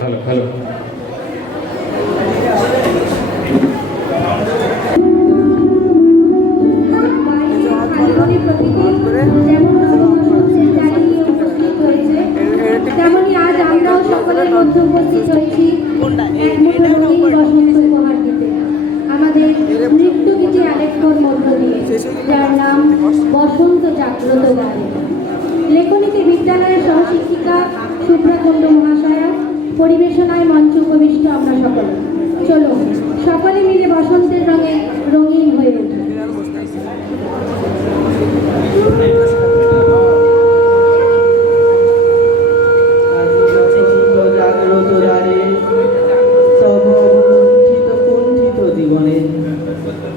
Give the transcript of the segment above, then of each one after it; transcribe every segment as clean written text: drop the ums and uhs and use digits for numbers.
ভালো ভালো। তেমনি আজ আমরাও সকলের মধ্যে উপস্থিত হয়েছি এক মুঠো রঙিন বসন্ত উপহার দিতে আমাদের নৃত্যগীতি আলেখ্যর মধ্য দিয়ে, যার নাম বসন্ত জাগ্রত গানে। লেখনীতে বিদ্যালয়ের সহশিক্ষিকা শুভ্রা কুণ্ডু মহাশয়া, পরিবেশনায় মঞ্চ উপবিষ্ট আমরা সকলে। চলো সকলে মিলে বসন্তের রঙে রঙিন হয়ে উঠি।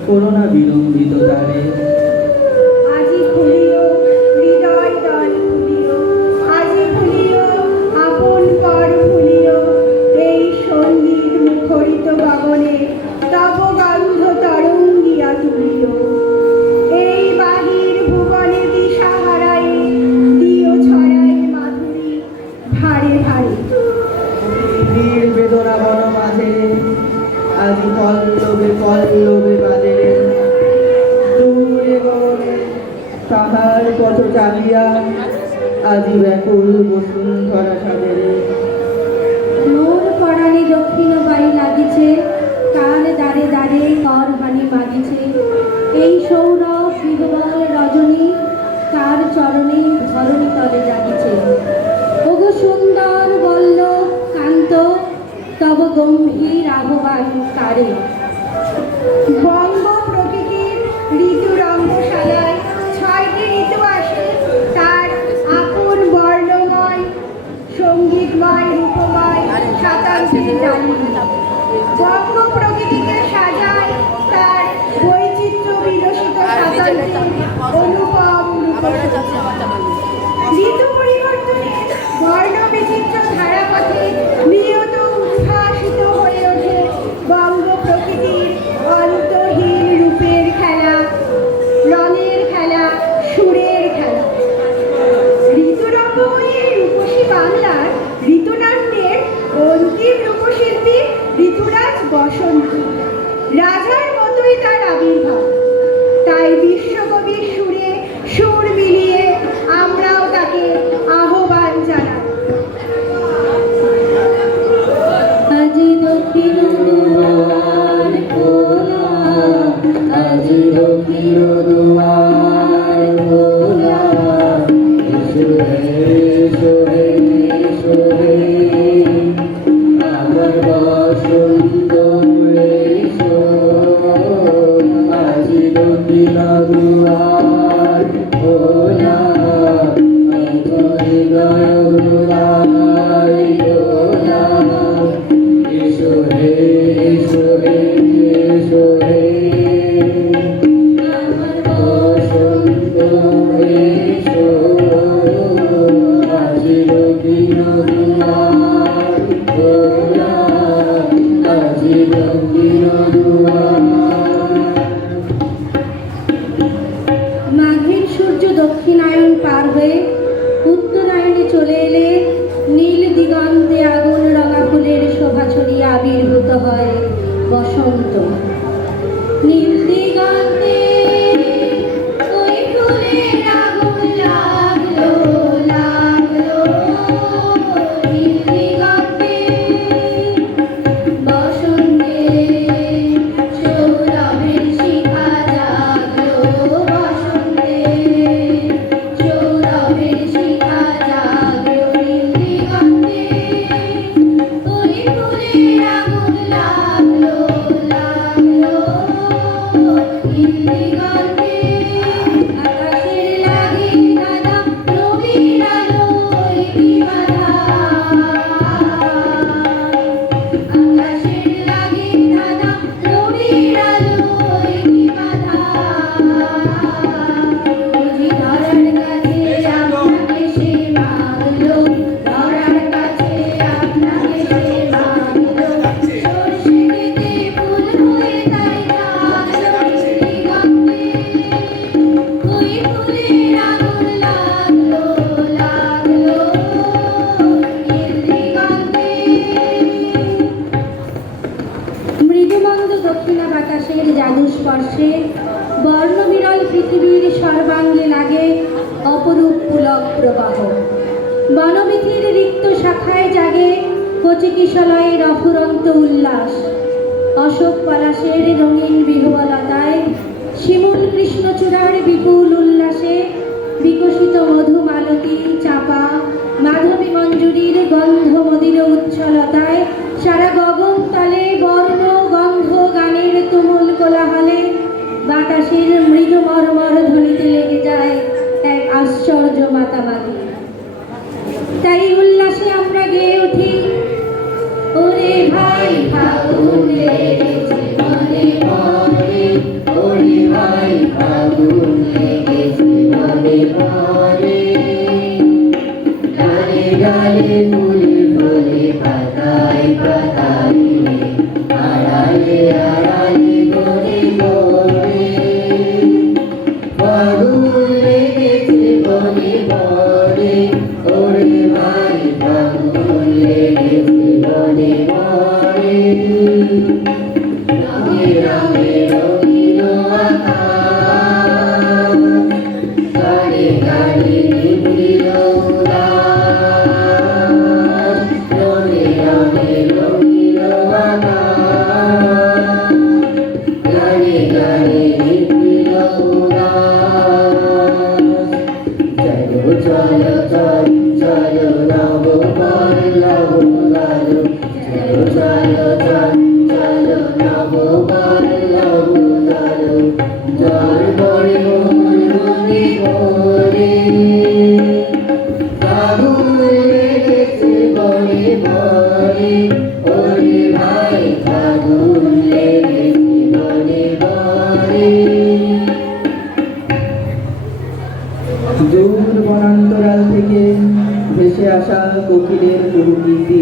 করোনা বিলম্বিত তারে আজি খুলিও হৃদয় দল খুলিও, আজি খুলিও আপন পর খুলিও, এই সঙ্গীত মুখরিত গগনে তব গন্ধ তরঙ্গিয়া তুলিও। এই বাহির ভুবনে দিশা হারাই দিও ছড়াই মাধুরী ভারে ভারে। বীর বেদনা বন মাঝে আজি পল্লবে পল্লবে বাজে দূরে গগনে তাহার পথ চালিয়া আজি ব্যাকুল বসুন্ধরা সাগরে। মোর পরাণে দক্ষিণ বায়ু লাগিছে, কার দ্বারে দ্বারে কর হানি মাগিছে। এই সৌরভ বিহবল রজনী কার চরণে ধরণী তলে জাগিছে। ওগো সুন্দর বল্ল কান্ত তব গম্ভীর আহ্বান কারে। বঙ্গ প্রকৃতির ঋতু রঙ্গশালায় ছয়টি ঋতু আসে তার আপন বর্ণময় সঙ্গীতময় রূপময় শতাব্দীর ডালি। বঙ্গ প্রকৃতিকে সাজায় তার বৈচিত্র্য বিলসিত শতাব্দীর অনুপম রূপসজ্জা। ঋতু পরিবর্তনে বর্ণ বিচিত্র ধারাপথে নিয়ত উদ্ভাসিত হয়ে ওঠে বঙ্গ প্রকৃতির অন্তহীন রূপের খেলা, রঙের খেলা, সুরের খেলা। ঋতুরঙ্গময়ী রূপসী বাংলার ঋতুনাট্যের অন্তিম রূপশিল্পী ঋতুরাজ বসন্ত। রাজার মতোই তার আবির্ভাব, তাই বিশ্বকবির সুরে সুর মিলিয়ে আমরাও তাকে আহ্বান জানাই। আজি দক্ষিণ দুয়ার খোলা, আজি দক্ষিণ দুয়ার খোলা, এসো হে এসো হে এসো হে আমার বসন্ত এসো। আজি দক্ষিণ দুয়ার স্পর্শে বর্ণবিরল পৃথিবীর সর্বাঙ্গে লাগে অপরূপ পুলক প্রবাহ। বনবীথির রিক্ত শাখায় জাগে কচিকিশলয়ের অফুরন্ত উল্লাস। অশোক পলাশের রঙিন বিহবলতায় শিমুল কৃষ্ণচূড়ার বিপুল উল্লাসে বিকশিত মধুমালতী চাপা মাধবী মঞ্জুরির গন্ধ মদির উচ্ছলতায় সারা গগন তলে বর্ণ গন্ধ গানের তুমুল কোলাহলে বাতাসের মৃদু মর্মর ধ্বনিতে লেগে যায় এক আশ্চর্য মাতামাতি। তাই উল্লাসে আমরা গেয়ে উঠি, ওরে ভাই ফাগুন লেগেছে মনে মনে, ওরে ভাই ফাগুন লেগেছে মনে মনে, ডালে ডালে ফুলে ফুলে পাতায় পাতায়, আড়ালে আড়ালে গড়ে গড়ে, ফাগুন লেগেছে মনে মনে, ওরে ভাই ফাগুন লেগেছে মনে মনে, রঙে রঙে রঙিন আকাশ, গানে গানে নিবিড় উল্লাস, রঙে রঙে রঙিন আকাশ, গানে গানে নিবিড় উল্লাস, চলো চলো চল চলো নব পল্লব লালু, চলো চলো চল চলো নব পল্লব লালু, জল পড়ে মনে পড়ে, ফাগুন লেগেছে মনে মনে, ওরে ভাই ফাগুন লেগেছে মনে মনে। দূর বনান্তরাল থেকে ভেসে আসা কোকিলের কুহুকীর্তি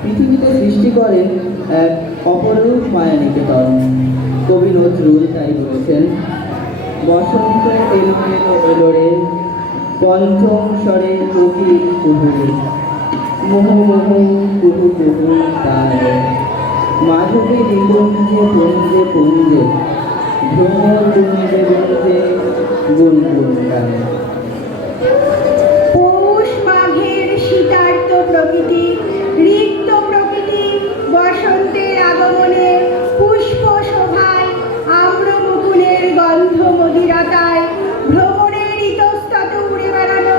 পৃথিবীতে সৃষ্টি করেন এক অপরূপ মায়ানিকেতন। কবি নজরুল তাই বলেছেন, বসন্ত এলো এলো এলোরে, পঞ্চম স্বরে কোকিল কুহুরে, মোহ মোহ কুহু কুহু তার, মাধবী নিকুঞ্জে পুঞ্জে পুঞ্জে, ভ্রমর গুঞ্জে গুঞ্জে গুনগুন গানে। পৌষ মাঘের শীতার্ত প্রকৃতি, রিক্ত প্রকৃতি, বসন্তের আগমনে পুষ্প শোভায়, আম্র মুকুলের গন্ধ মদিরতায়, ভ্রমণের ইতস্তত উড়ে বেড়ানো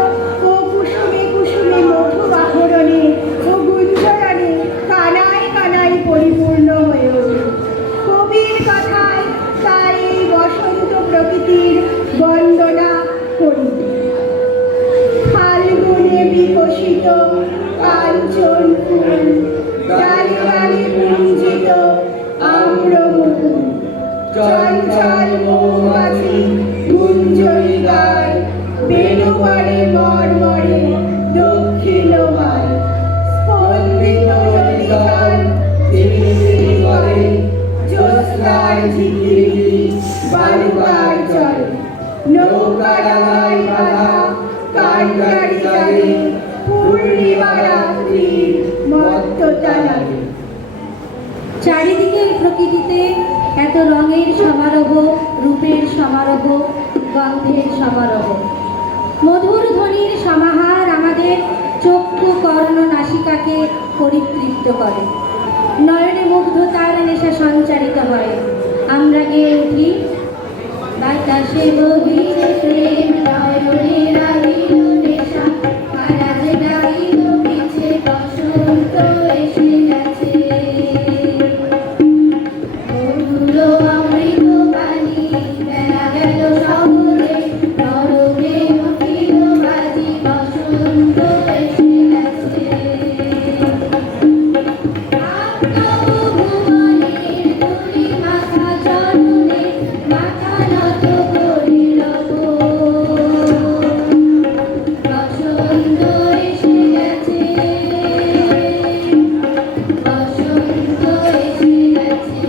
ও কুসুমে কুসুমে মধু বাহরণে ও গুঞ্জরণে কানায় কানায় পরিপূর্ণ হয়ে ওঠে। কবির কথায় তাই এই বসন্ত প্রকৃতির বন্দনা করি। ফাল্গুনে বিকশিত কাঞ্চন ফুল, ডালে ডালে কুঞ্চিত আম্র মুকুল, চঞ্চল মৌমাছি গুঞ্জরি গায়, বেণুবরে মর্মরে দক্ষিণমায়, স্পন্দিত নদীগান ঝিরিঝিরি করে, জ্যোৎস্নার ঝিকিমিকি বালুকার চরে, নৌকা ডাঙায় বাঁধা কান্ডারি জানে, পূর্ণিমা রাত্রির মত্ততা লাগে। চারিদিকের প্রকৃতিতে এত রঙের সমারোহ, রূপের সমারোহ, গন্ধের সমারোহ, মধুর ধ্বনির সমাহার আমাদের চক্ষু কর্ণ নাসিকাকে পরিতৃপ্ত করে, নয়নে মুগ্ধতার নেশা সঞ্চারিত হয়। আমরা গিয়ে উঠি, বাতাসে বহিছে প্রেম নয়নে রাগিল নেশা, আরাজে ডাকিল পিছে বসন্ত এসে গেছে, মধুর অমৃত বাণী বেলা গেল শহরে, নরমে উঠিল বাজি বসন্ত এসে গেছে, ভুবনের ধূলি মাথা চরণে, মাথা নত করে রব, বসন্ত এসে গেছে, বসন্ত এসে গেছে।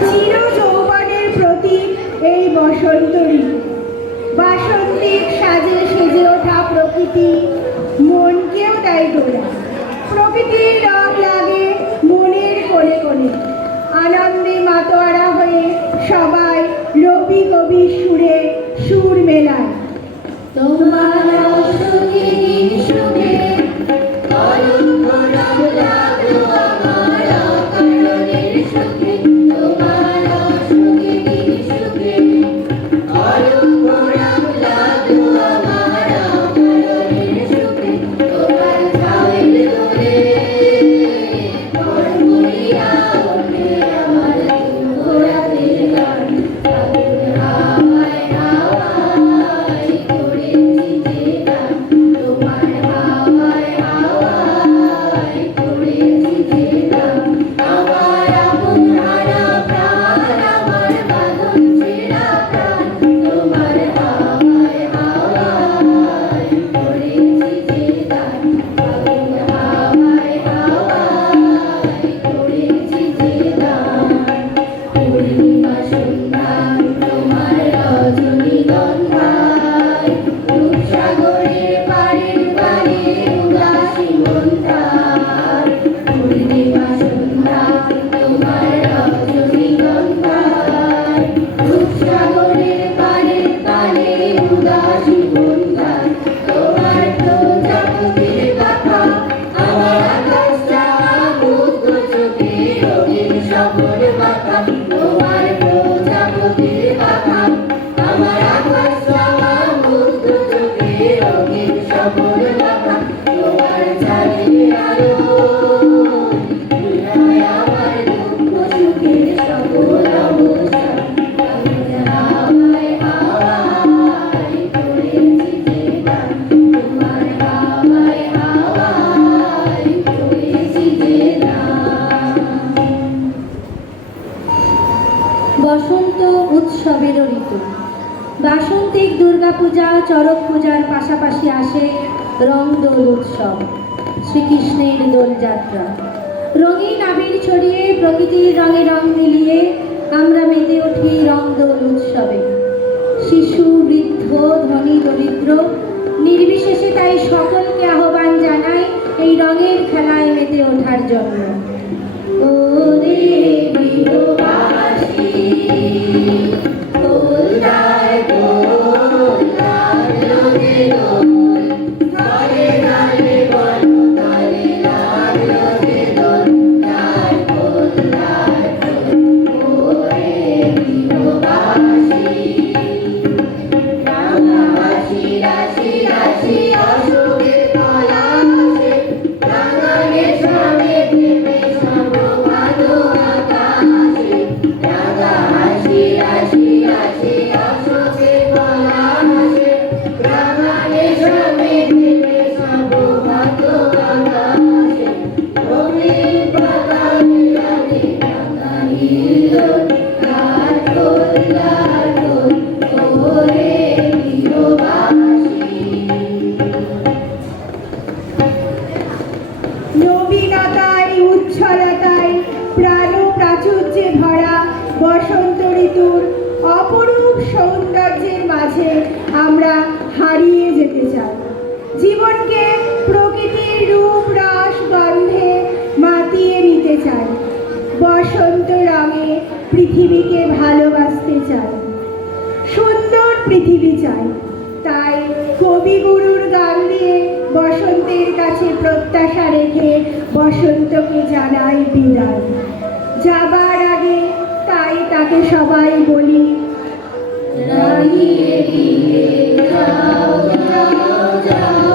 চির যৌবনের প্রতীক এই বসন্ত ঋতু। বাসন্তিক সাজে সেজে ওঠা প্রকৃতি মনকেও দেয় গোলা। প্রকৃতির রং লাগে মনের করে করে। আনন্দে মাতোয়ারা হয়ে সবাই রবি কবির সুরে সুর মেলায়। তোমার অসুখে সুখে অরুণ লাগলো আমার অকারণের সুখে। তোমার অসুখে সুখে অরুণ লাগলো আমার অকারণের সুখে। তোমার ছায়ের দোলে মরিয়া ওঠে আমার ঘোড়াতে গান। ফাগুন হাওয়ায় হাওয়ায় করেছি যে গান। তোমার হাওয়ায় হাওয়ায় করেছি যে গান। আমার আপন হারা প্রাণ আমার বাঁধন ছেঁড়া প্রাণ। তোমার হাওয়ায় হাওয়ায় করেছি যে গান। ফাগুন হাওয়ায় হাওয়ায় করেছি যে গান। পূর্ণিমা সন্ধ্যায় তোমার রজনীগন্ধায় রূপসাগরের পাড়ের পাড়ে উদাসী মন্থার। পূর্ণিমা সন্ধ্যায় তোমার রজনীগন্ধায় রূপসাগরের পাড়ের পাড়ে উদাসী মন্থার। তোমার প্রজাপতির কথা আমার আকাশ চাওয়া মুগ্ধ চোখে রঙিন সফর বাঁকা। তোমার প্রজাপতির কথা আমার আকাশ চাওয়া মুগ্ধ চোখে রঙিন সফর বাঁকা। তোমার চাঁদের আলো হৃদয় আমার দুঃখ সুখের সকল অবসান। ফাগুন হাওয়ায় হাওয়ায় করেছি যে গান। তোমার হাওয়ায় হাওয়ায় করেছি যে গান। বসন্ত উৎসবের ঋতু। বাসন্তিক দুর্গাপূজা চড়ক পূজার পাশাপাশি আসে রং দোল উৎসব, শ্রীকৃষ্ণের দোলযাত্রা। রঙিন আবির ছড়িয়ে প্রকৃতির রঙে রং মিলিয়ে আমরা মেতে উঠি রং দোল উৎসবে। শিশু বৃদ্ধ ধনী দরিদ্র নির্বিশেষে তাই সকলকে আহ্বান জানাই এই রঙের খেলায় মেতে ওঠার জন্য। ওরে বিরবাসী দোলনায় দোল লাগলো যে দোল। তালে তালে বলো তালে লাগলো যে দোল। লাল দোল লাল দোল ওরে বিরবাসী। রাঙামাছি রাশি রাশি অশোকের পলাশে। রাঙামের সঙ্গে প্রেমে সর্বভালো আকাশে। রাঙা হাসি রাশি রাশি অশোকের পলাশে। রাঙামের সঙ্গে প্রেমে সর্বভালো আকাশে। রঙিন বাগানে রাঙে রাঙা হিন্দোল। লাল দোল লাল দোল ওরে বিরবাসী। নবীনতায় উচ্ছলতায় প্রাণ প্রাচুর্যে ভরা বসন্ত ঋতুর অপরূপ সৌন্দর্যের মাঝে আমরা হারিয়ে যেতে চাই। জীবনকে প্রকৃতির রূপ রস গন্ধে মাতিয়ে নিতে চাই। বসন্ত রঙে পৃথিবীকে ভালোবাসতে চাই। সুন্দর পৃথিবী চাই। তাই কবিগুরুর গান দিয়ে বসন্তের কাছে প্রত্যাশা রেখে বসন্তকে জানাই বিদায়। যাবার আগে তাই তাকে সবাই বলি, রাগিয়ে দিয়ে যাও যাও যাও।